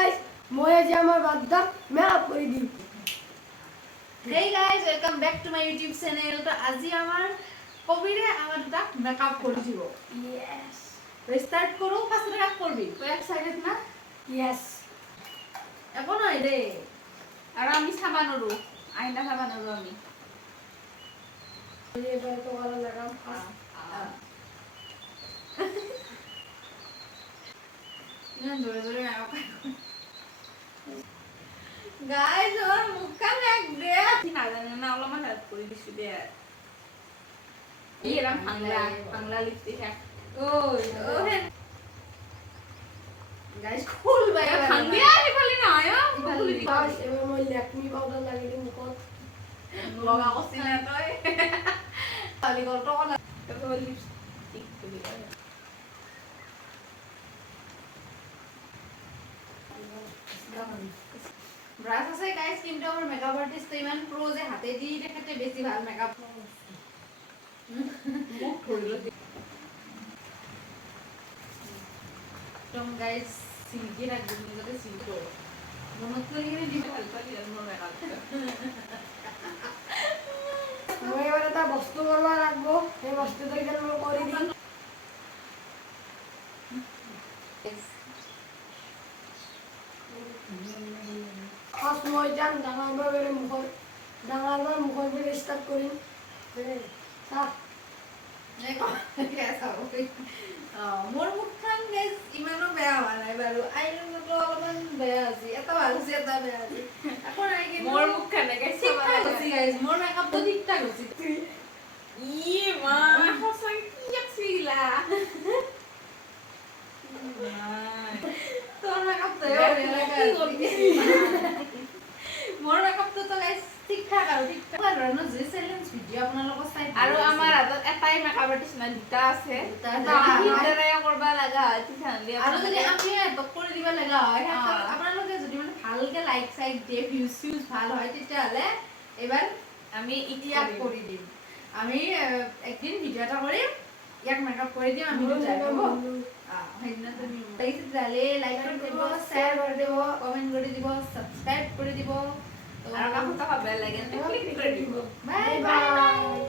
Guys মই আজি আমার বাদ্দা মেকআপ করে দিই। Hey guys, welcome back to my YouTube channel. তো আজি আমার কবিরে আমার দুটা মেকআপ করে দিব। ইয়েস তো স্টার্ট করো, ফার্স্ট মেকআপ করবি। তো এক্সাইটেড না? ইয়েস এখন নয় রে। আর আমি সাবানরু, আইনা সাবানরু আমি। এবার তো ভালো লাগাম না ধরে ধরে মেকআপ গাইস ওর মুখখান এক দে না জানে না ওলা আমার হেল্প করে দিছি দে এরকম বাংলা লিপস্টিক এক ওই ওহে গাইস খুল ভাই খাঙ্গি আই বলি না আয় খুলি গাইস এবার মই ল্যাকমি পাউডার লাগিয়ে দিই মুখত লগা কছিল না তই খালি গল তো না তো লিপস্টিক খুলি ব্রাশ আছে গাইস কিন্তু আমার মেকআপ আর্টিস্ট তো ইমান প্রো যে হাতে দিয়ে দেখাতে বেশি ভালো মেকআপ মুখ ধরলো টম গাইস সিল্কি রাখবেন যাতে সিল্ক করো মনে করে গিয়ে দিতে পারি আর মনে মেকআপ মই এবার এটা বস্তু করবা রাখবো এই বস্তুটা এখানে মই করে দিই ফার্স্ট মই যান ডাঙারবার মুখর দিয়ে স্টার্ট করি মোৰ মুখখন গাইস ইমানো বেয়া হোৱা নাই বাৰু আইনটো অলপমান বেয়া আছে এটা ভাল আছে এটা বেয়া আছে এখন আই কি মোৰ মুখখন গাইস ঠিকঠাক আছে গাইস মোৰ মেকআপটো ঠিকঠাক আছে ই মা হসন কি আছিলা তোৰ মেকআপটো মোৰ মেকআপটো তো গাইস ঠিকঠাক আৰু ঠিকঠাক আৰু যে চ্যালেঞ্জ ভিডিও আপোনালোকৰ চাই আৰু আমাৰ হাতত এটাই মেকআপ আৰ্টিষ্ট না দুটা আছে দুটাৰে কৰবা লাগা হয় তিখানলি আৰু যদি আমি এটো কৰি দিবা লাগা হয় আপোনালোকে যদি মানে ভালকে লাইক সাইক দিয়ে ভিউজ ভাল হয় তেতিয়াহলে এবাৰ আমি ইতিয়া কৰি দিম আমি একদিন ভিডিও এটা কৰিম ইয়াক মেকআপ কৰি দিম আমি দুটা হ'ব হেদিনা তুমি তাইলে লাইক কৰি দিব শেয়াৰ কৰি দিব কমেন্ট কৰি দিব সাবস্ক্ৰাইব কৰি দিব আৰু কামটা ভাল লাগে ক্লিক কৰি দিব বাই বাই